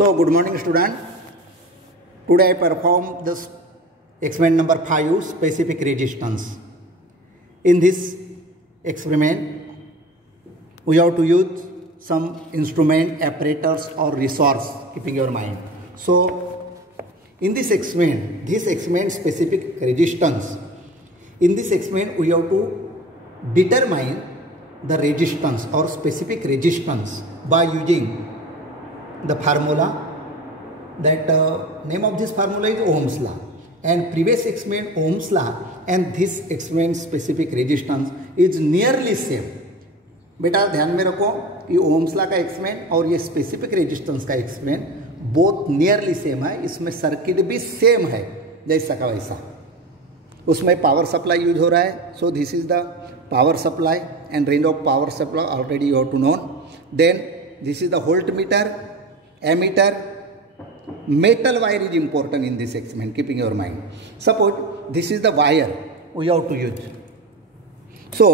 So, good morning student. Today I perform this experiment number 5, specific resistance. In this experiment, we have to use some instrument, apparatus or resource, keeping your mind. So, in this experiment specific resistance. In this experiment, we have to determine the resistance or specific resistance by using the formula. That name of this formula is Ohm's law, and previous experiment Ohm's law and this experiment specific resistance is nearly same. बेटा ध्यान में रखो, ये Ohm's law का experiment और ये specific resistance का experiment both nearly same है. इसमें सर्किट भी सेम है जैसा का वैसा. उसमें पावर सप्लाई यूज हो रहा है. So this is the power supply and range of power supply already you have to known. Then this is the voltmeter, ammeter. Metal wire is important in this experiment, keeping your mind. Suppose this is the wire we have to use. So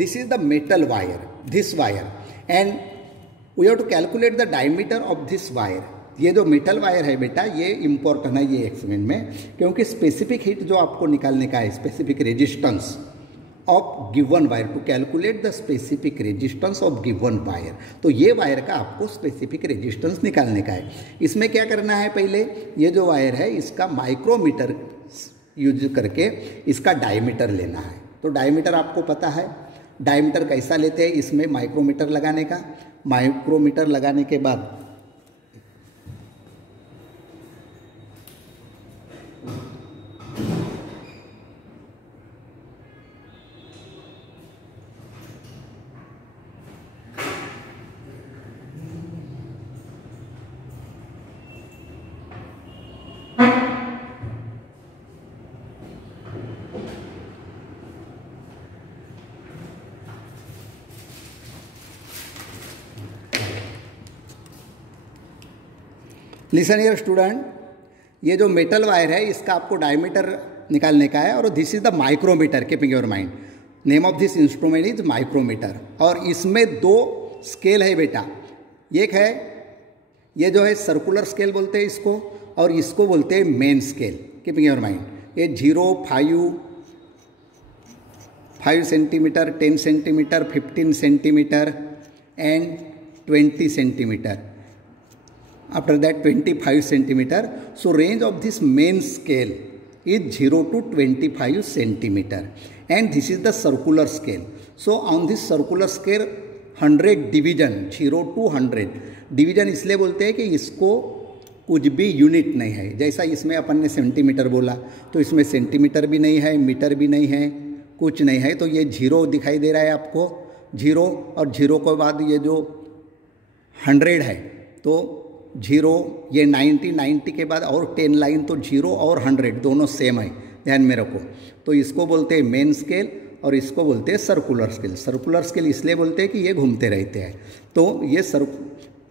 this is the metal wire, this wire, and we have to calculate the diameter of this wire. ये जो metal wire है बेटा, ये important है ये experiment में, क्योंकि specific heat जो आपको निकालने का है, specific resistance of given wire, to calculate the specific resistance of given wire. तो ये वायर का आपको स्पेसिफिक रेजिस्टेंस निकालने का है. इसमें क्या करना है, पहले ये जो वायर है इसका माइक्रोमीटर यूज करके इसका डायमीटर लेना है. तो डायमीटर आपको पता है, डायमीटर कैसा लेते हैं, इसमें माइक्रोमीटर लगाने का. माइक्रोमीटर लगाने के बाद लिसन हियर स्टूडेंट, ये जो मेटल वायर है इसका आपको डायमीटर निकालने का है, और this is the micrometer, keeping your mind. Name of this instrument is micrometer. और इसमें दो स्केल है बेटा. एक है ये जो है सर्कुलर स्केल बोलते हैं इसको, और इसको बोलते हैं main scale, keeping your mind. ये 0, 5 centimetre, 10 centimetre, 15 centimetre and 20 centimetre. After that 25 centimeter. So range of this main scale is 0 to 25 centimeter, and this is the circular scale. So on this circular scale 100 division, 0 to 100 division इसलिए बोलते हैं कि इसको कुछ भी unit नहीं है. जैसा इसमें अपन ने सेंटीमीटर बोला, तो इसमें सेंटीमीटर भी नहीं है, मीटर भी नहीं है, कुछ नहीं है. तो ये 0 दिखाई दे रहा है आपको, 0, और 0 के बाद ये जो 100 है तो 0, ये 90 के बाद और 10 लाइन, तो 0 और 100 दोनों सेम है, ध्यान में रखो. तो इसको बोलते हैं मेन स्केल और इसको बोलते हैं सर्कुलर स्केल. सर्कुलर स्केल इसलिए बोलते हैं कि ये घूमते रहते हैं. तो ये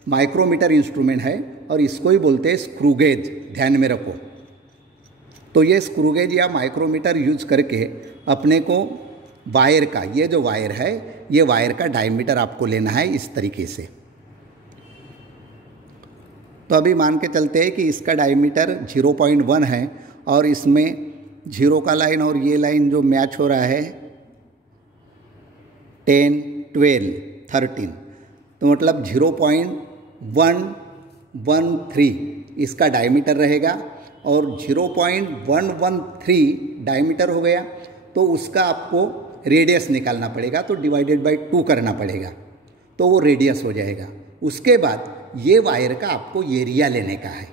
माइक्रोमीटर इंस्ट्रूमेंट है और इसको ही बोलते हैं स्क्रू गेज, ध्यान में रखो. तो ये स्क्रू गेज या माइक्रोमीटर यूज करके अपने को वायर का, ये जो वायर है ये वायर का डायमीटर आपको लेना है इस तरीके से. तो अभी मान के चलते हैं कि इसका डायमीटर 0.1 है और इसमें 0 का लाइन और ये लाइन जो मैच हो रहा है 10, 12, 13, तो मतलब 0.113 इसका डायमीटर रहेगा. और 0.113 डायमीटर हो गया तो उसका आपको रेडियस निकालना पड़ेगा, तो डिवाइडेड बाय 2 करना पड़ेगा, तो वो रेडियस हो जाएगा. उसके बाद ये वायर का आपको एरिया लेने का है.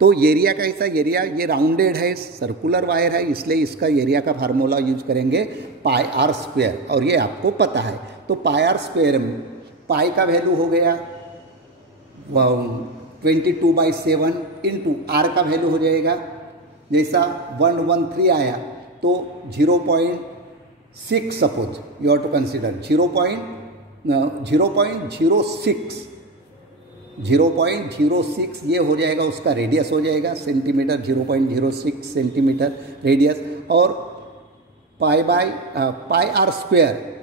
तो एरिया कैसा, एरिया ये राउंडेड है, सर्कुलर वायर है, इसलिए इसका एरिया का फार्मूला यूज करेंगे πr², और ये आपको पता है. तो πr² में पाई का वैल्यू हो गया 22/7 इंटू आर का वैल्यू हो जाएगा, जैसा 113 आया तो 0.6, suppose you have to consider 0.06 ये हो जाएगा, उसका रेडियस हो जाएगा सेंटीमीटर, 0.06 सेंटीमीटर रेडियस. और πr²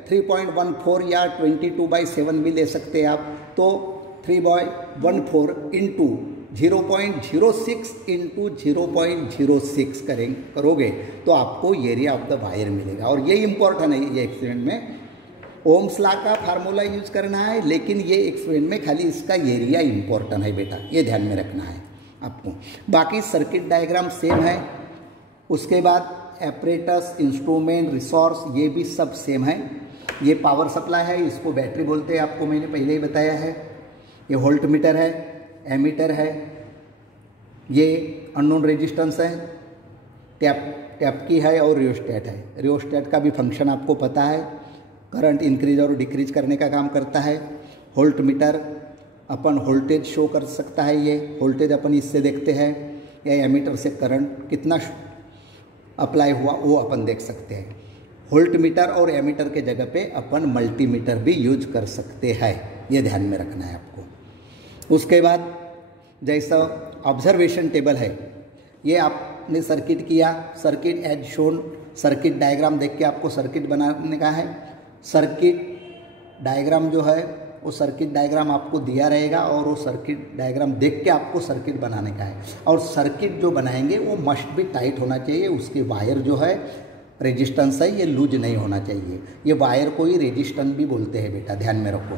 3.14 या 22/7 भी ले सकते हैं आप. तो 3/14 इंटू 0.06 इंटू 0.06 करोगे तो आपको एरिया ऑफ द वायर मिलेगा। और ये इम्पोर्टेंट है, ये एक्सपेरिमेंट में ओम्स लॉ का फार्मूला यूज करना है, लेकिन ये एक्सपेरिमेंट में खाली इसका एरिया इम्पोर्टेंट है बेटा, ये ध्यान में रखना है आपको। बाकी सर्किट डायग्राम सेम है, उसके बाद एपरेटस, इंस्ट्रूमेंट, रिसोर्स ये भी सब सेम है। ये पावर सप्लाई है, इसको बैटरी बोलते हैं, आपको मैंने पहले ही बताया है। ये वोल्ट मीटर है, एमीटर है, ये अननोन रेजिस्टेंस है, टैप की है और रियोस्टेट है। रियोस्टेट का भी फंक्शन आपको पता है, करंट इंक्रीज और डिक्रीज करने का काम करता है। वोल्ट मीटर अपन वोल्टेज शो कर सकता है, ये वोल्टेज अपन इससे देखते हैं, या एमीटर से करंट कितना अप्लाई हुआ वो अपन देख सकते हैं। वोल्ट मीटर और एमीटर के जगह पे अपन मल्टीमीटर भी यूज कर सकते हैं, ये ध्यान में रखना है आपको। उसके बाद जैसा ऑब्जर्वेशन टेबल है, ये आपने सर्किट किया, circuit as shown, circuit diagram देख के आपको सर्किट बनाने का है। सर्किट डायग्राम जो है वो सर्किट डायग्राम आपको दिया रहेगा और वो सर्किट डायग्राम देख के आपको सर्किट बनाने का है। और सर्किट जो बनाएंगे वो मस्ट भी टाइट होना चाहिए, उसके वायर जो है रेजिस्टेंस है ये लूज नहीं होना चाहिए। ये वायर को ही रेजिस्टेंस भी बोलते हैं बेटा, ध्यान में रखो।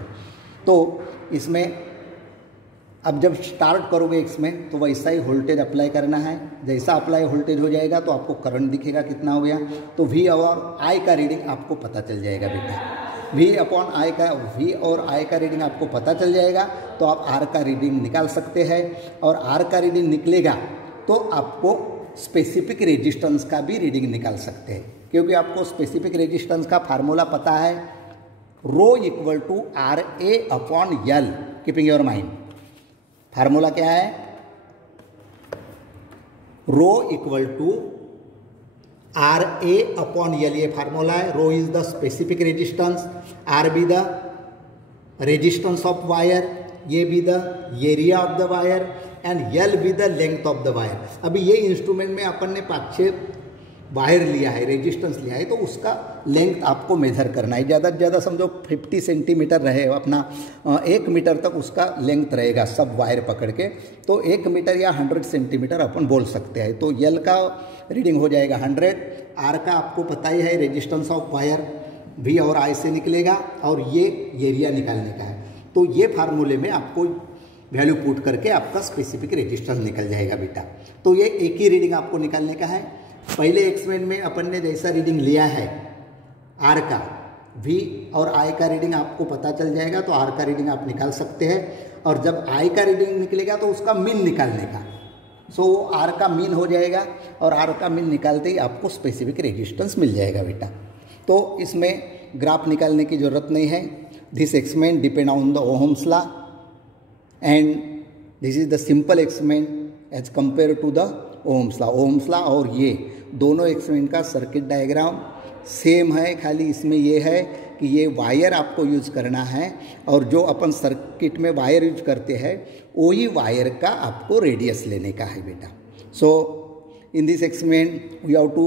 तो इसमें अब जब स्टार्ट करोगे इसमें तो वैसा ही वोल्टेज अप्लाई करना है। जैसा अप्लाई वोल्टेज हो जाएगा तो आपको करंट दिखेगा कितना हो गया, तो V और I का रीडिंग आपको पता चल जाएगा बेटा। V और I का रीडिंग आपको पता चल जाएगा तो आप R का रीडिंग निकाल सकते हैं। और R का रीडिंग निकलेगा तो आपको स्पेसिफिक रेजिस्टेंस का भी रीडिंग निकाल सकते हैं, क्योंकि आपको स्पेसिफिक रेजिस्टेंस का फार्मूला पता है, rho equal to RA/L। Keeping your mind, formula क्या है, रो इक्वल टू RA/L, ये फार्मूला है। Rho is the specific resistance, R be the resistance of wire, ये be the area of the wire and L be the length of the wire. अभी ये instrument में अपन ने 5-6 wire लिया है, resistance लिया है, तो उसका लेंथ आपको मेजर करना है। ज़्यादा से ज़्यादा समझो 50 सेंटीमीटर रहे अपना, 1 मीटर तक उसका लेंथ रहेगा सब वायर पकड़ के, तो 1 मीटर या 100 सेंटीमीटर अपन बोल सकते हैं। तो L का रीडिंग हो जाएगा 100, R का आपको पता ही है रेजिस्टेंस ऑफ वायर V और I से निकलेगा, और ये एरिया निकालने का है। तो ये फार्मूले में आपको वैल्यू पुट करके आपका स्पेसिफिक रेजिस्टेंस निकल जाएगा बेटा। तो ये एक ही रीडिंग आपको निकालने का है। पहले एक्सपेरिमेंट में अपन ने जैसा रीडिंग लिया है R का, V और I का रीडिंग आपको पता चल जाएगा, तो R का रीडिंग आप निकाल सकते हैं। और जब I का रीडिंग निकलेगा तो उसका मीन निकालने का, सो R का मीन हो जाएगा, और R का मीन निकालते ही आपको स्पेसिफिक रेजिस्टेंस मिल जाएगा बेटा। तो इसमें ग्राफ निकालने की ज़रूरत नहीं है। This experiment depend on the ohm's law and this is the simple experiment as compare to the ohm's law. Ohm's law और ये दोनों एक्सपेरिमेंट का सर्किट डायग्राम सेम है, खाली इसमें ये है कि ये वायर आपको यूज करना है, और जो अपन सर्किट में वायर यूज करते हैं वही वायर का आपको रेडियस लेने का है बेटा। So in this experiment we have to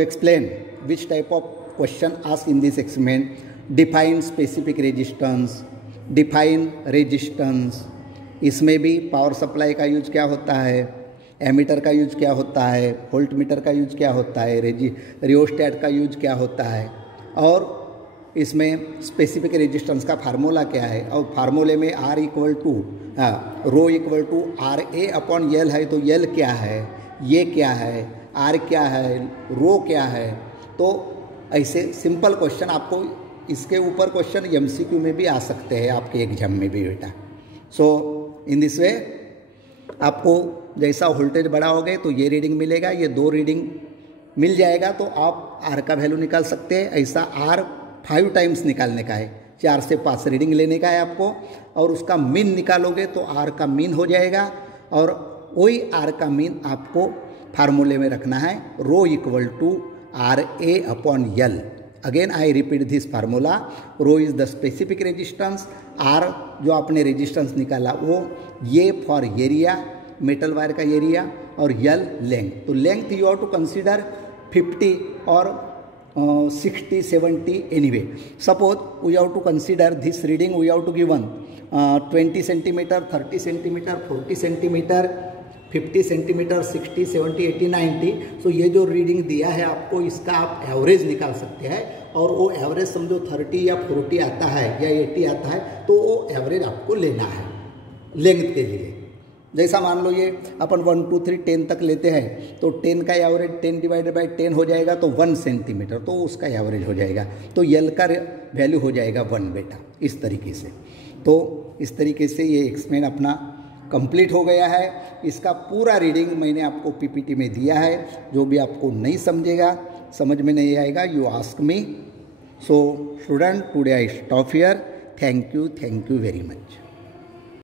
explain which type of question asked in this experiment. Define specific resistance, define resistance, इसमें भी पावर सप्लाई का यूज क्या होता है, एमीटर का यूज क्या होता है, वोल्ट मीटर का यूज क्या होता है, रियोस्टेट का यूज क्या होता है, और इसमें स्पेसिफिक रेजिस्टेंस का फार्मूला क्या है। और फार्मूले में R equal to rho equal to RA/L है, तो L क्या है, ये क्या है, R क्या है, रो क्या है। तो ऐसे सिंपल क्वेश्चन आपको इसके ऊपर क्वेश्चन MCQ में भी आ सकते हैं आपके एग्जाम में भी बेटा। सो इन दिस वे आपको जैसा वोल्टेज बढ़ाओगे तो ये रीडिंग मिलेगा, ये 2 रीडिंग मिल जाएगा तो आप R का वैल्यू निकाल सकते हैं। ऐसा R 5 टाइम्स निकालने का है, 4 से 5 रीडिंग लेने का है आपको, और उसका मीन निकालोगे तो R का मीन हो जाएगा, और वही R का मीन आपको फार्मूले में रखना है, rho equal to RA/L। Again I repeat this formula, rho is the specific resistance, R जो आपने रेजिस्टेंस निकाला वो ये फॉर एरिया, मेटल वायर का एरिया, और L लेंथ। तो length you have to consider 50 और 60, 70 anyway. Suppose we have to consider this reading, we have to given 20 centimeter, 30 centimeter, 40 centimeter, 50 centimeter, 60, 70, 80, 90. So ये जो रीडिंग दिया है आपको, इसका आप एवरेज निकाल सकते हैं, और वो एवरेज समझो 30 या 40 आता है या 80 आता है, तो वो एवरेज आपको लेना है लेंथ के लिए। जैसा मान लो ये अपन 1, 2, 3, 10 तक लेते हैं, तो 10 का एवरेज 10 डिवाइडेड बाई 10 हो जाएगा, तो 1 सेंटीमीटर, तो उसका एवरेज हो जाएगा। तो यल का वैल्यू हो जाएगा 1 बेटा, इस तरीके से। तो इस तरीके से ये एक्सपेरिमेंट अपना कंप्लीट हो गया है। इसका पूरा रीडिंग मैंने आपको पीपीटी में दिया है। जो भी आपको नहीं समझेगा, समझ में नहीं आएगा, you ask me. So student, today I stop here. Thank you very much.